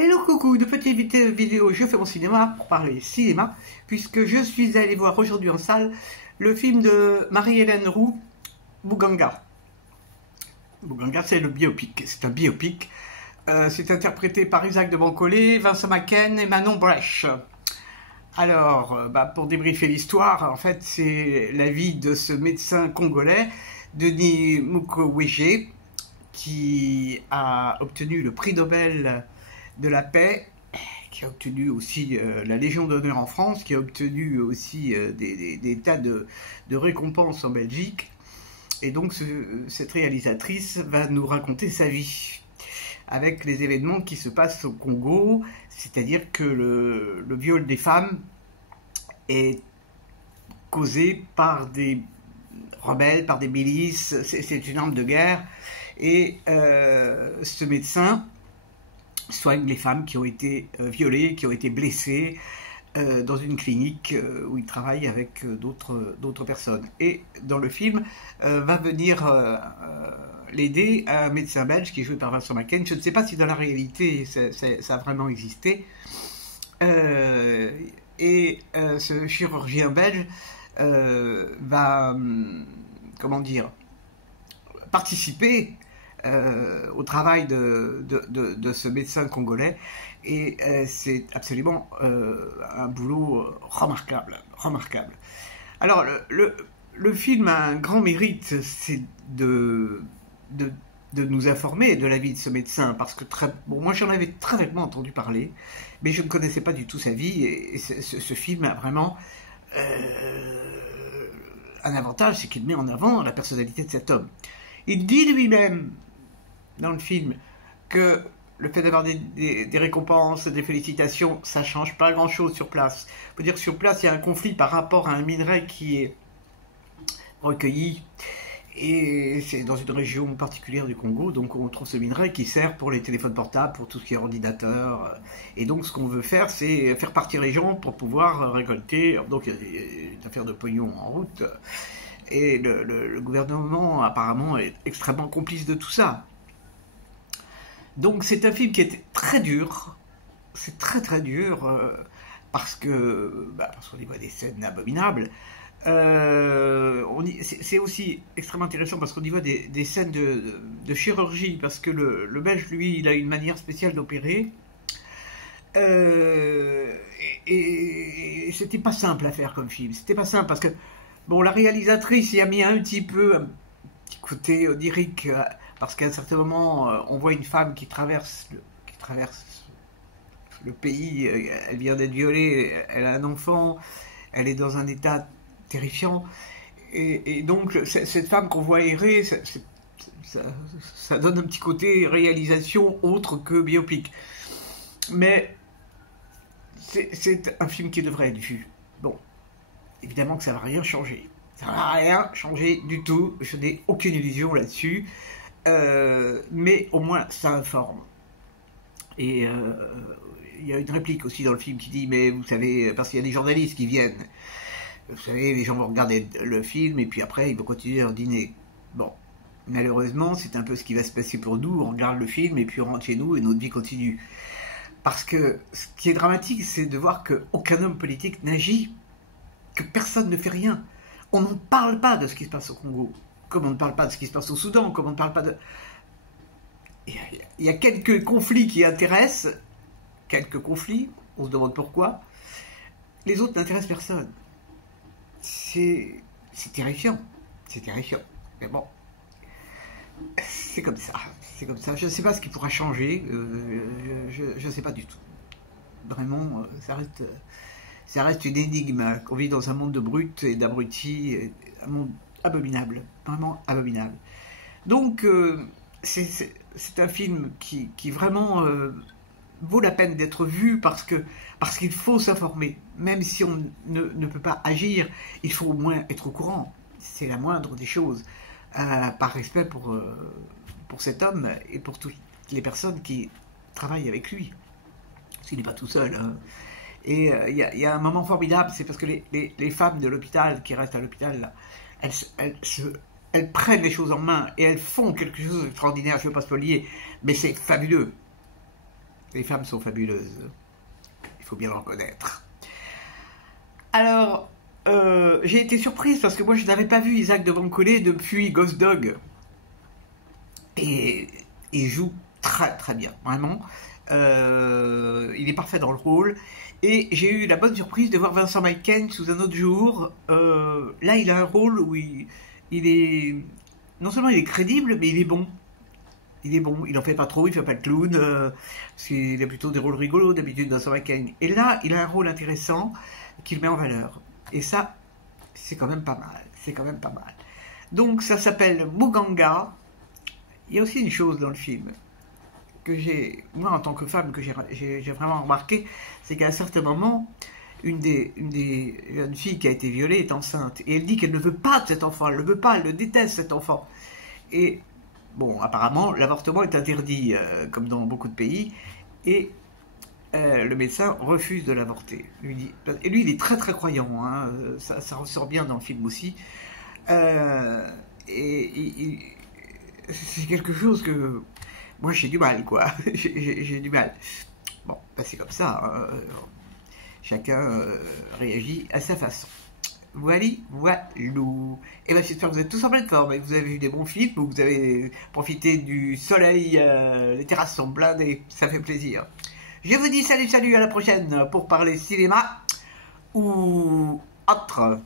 Hello coucou, de petite vidéo, je fais mon cinéma pour parler cinéma, puisque je suis allé voir aujourd'hui en salle le film de Marie-Hélène Roux, Buganga. Buganga, c'est le biopic, c'est un biopic. C'est interprété par Isaac de Bancolé, Vincent Macken et Manon Brèche. Alors, pour débriefer l'histoire, en fait, c'est la vie de ce médecin congolais, Denis Mukwege, qui a obtenu le prix Nobel de la paix, qui a obtenu aussi la Légion d'honneur en France, qui a obtenu aussi des tas de récompenses en Belgique. Et donc cette réalisatrice va nous raconter sa vie, avec les événements qui se passent au Congo, c'est-à-dire que le viol des femmes est causé par des rebelles, par des milices, c'est une arme de guerre, et ce médecin soigne les femmes qui ont été violées, qui ont été blessées dans une clinique où il travaille avec d'autres personnes. Et dans le film, va venir l'aider un médecin belge qui est joué par Vincent Macken. Je ne sais pas si dans la réalité ça a vraiment existé. Ce chirurgien belge va, comment dire, participer au travail de ce médecin congolais, et c'est absolument un boulot remarquable. Alors le film a un grand mérite, c'est de nous informer de la vie de ce médecin, parce que moi j'en avais très vaguement entendu parler, mais je ne connaissais pas du tout sa vie, et ce film a vraiment un avantage, c'est qu'il met en avant la personnalité de cet homme. Il dit lui-même dans le film que le fait d'avoir des récompenses, des félicitations, ça change pas grand-chose sur place. Il faut dire que sur place, il y a un conflit par rapport à un minerai qui est recueilli, et c'est dans une région particulière du Congo, donc on trouve ce minerai qui sert pour les téléphones portables, pour tout ce qui est ordinateur, et donc ce qu'on veut faire, c'est faire partir les gens pour pouvoir récolter. Donc il y a une affaire de pognon en route, et le gouvernement apparemment est extrêmement complice de tout ça. Donc c'est un film qui est très dur, c'est très dur, parce qu'on y voit des scènes abominables. C'est aussi extrêmement intéressant parce qu'on y voit des scènes de chirurgie, parce que le Belge, lui, il a une manière spéciale d'opérer. Et c'était pas simple à faire comme film, c'était pas simple parce que, bon, la réalisatrice y a mis un petit côté onirique, parce qu'à un certain moment, on voit une femme qui traverse le pays, elle vient d'être violée, elle a un enfant, elle est dans un état terrifiant, et donc cette femme qu'on voit errer, ça donne un petit côté réalisation autre que biopic. Mais c'est un film qui devrait être vu. Bon, évidemment que ça ne va rien changer. Ça ne va rien changer du tout, je n'ai aucune illusion là-dessus. Mais au moins ça informe. Et il y a une réplique aussi dans le film qui dit, mais vous savez, parce qu'il y a des journalistes qui viennent, vous savez, les gens vont regarder le film et puis après ils vont continuer leur dîner. Bon, malheureusement c'est un peu ce qui va se passer pour nous, on regarde le film et puis on rentre chez nous et notre vie continue. Parce que ce qui est dramatique, c'est de voir qu'aucun homme politique n'agit, que personne ne fait rien. On n'en parle pas de ce qui se passe au Congo, comme on ne parle pas de ce qui se passe au Soudan, comme on ne parle pas de... Il y a quelques conflits qui intéressent, quelques conflits, on se demande pourquoi. Les autres n'intéressent personne. C'est terrifiant, mais bon, c'est comme ça, je ne sais pas ce qui pourra changer, je ne sais pas du tout. Vraiment, ça reste une énigme. On vit dans un monde de brutes et d'abrutis, un monde abominable, vraiment abominable. Donc, c'est un film qui vraiment vaut la peine d'être vu, parce qu'il faut s'informer. Même si on ne peut pas agir, il faut au moins être au courant. C'est la moindre des choses, par respect pour cet homme et pour toutes les personnes qui travaillent avec lui. Parce qu'il n'est pas tout seul, hein. Et il y a un moment formidable, c'est parce que les femmes de l'hôpital qui restent à l'hôpital, elles prennent les choses en main et elles font quelque chose d'extraordinaire. Je ne veux pas spoiler, mais c'est fabuleux. Les femmes sont fabuleuses. Il faut bien le reconnaître. Alors, j'ai été surprise parce que moi je n'avais pas vu Isaac de Bancolé depuis Ghost Dog. Et il joue très très bien, vraiment. Il est parfait dans le rôle. Et j'ai eu la bonne surprise de voir Vincent Mayken sous un autre jour. Là, il a un rôle où il est... Non seulement il est crédible, mais il est bon. Il est bon, il en fait pas trop, il fait pas de clown, parce qu'il a plutôt des rôles rigolos d'habitude dans son King. Et là, il a un rôle intéressant qu'il met en valeur. Et ça, c'est quand même pas mal. C'est quand même pas mal. Donc, ça s'appelle Muganga. Il y a aussi une chose dans le film que j'ai, moi en tant que femme, que j'ai vraiment remarqué, c'est qu'à un certain moment, une des jeunes filles qui a été violée est enceinte. Et elle dit qu'elle ne veut pas de cet enfant, elle ne le veut pas, elle le déteste cet enfant. Et bon, apparemment, l'avortement est interdit, comme dans beaucoup de pays, et le médecin refuse de l'avorter. Et lui, il est très très croyant, hein, ça ressort bien dans le film aussi. C'est quelque chose que moi j'ai du mal, quoi. J'ai du mal. Bon, ben, c'est comme ça, hein. Chacun réagit à sa façon. Voilou. Et bien j'espère que vous êtes tous en pleine forme et que vous avez vu des bons films, ou que vous avez profité du soleil, les terrasses sont blindées, ça fait plaisir. Je vous dis salut, à la prochaine pour parler cinéma ou autre.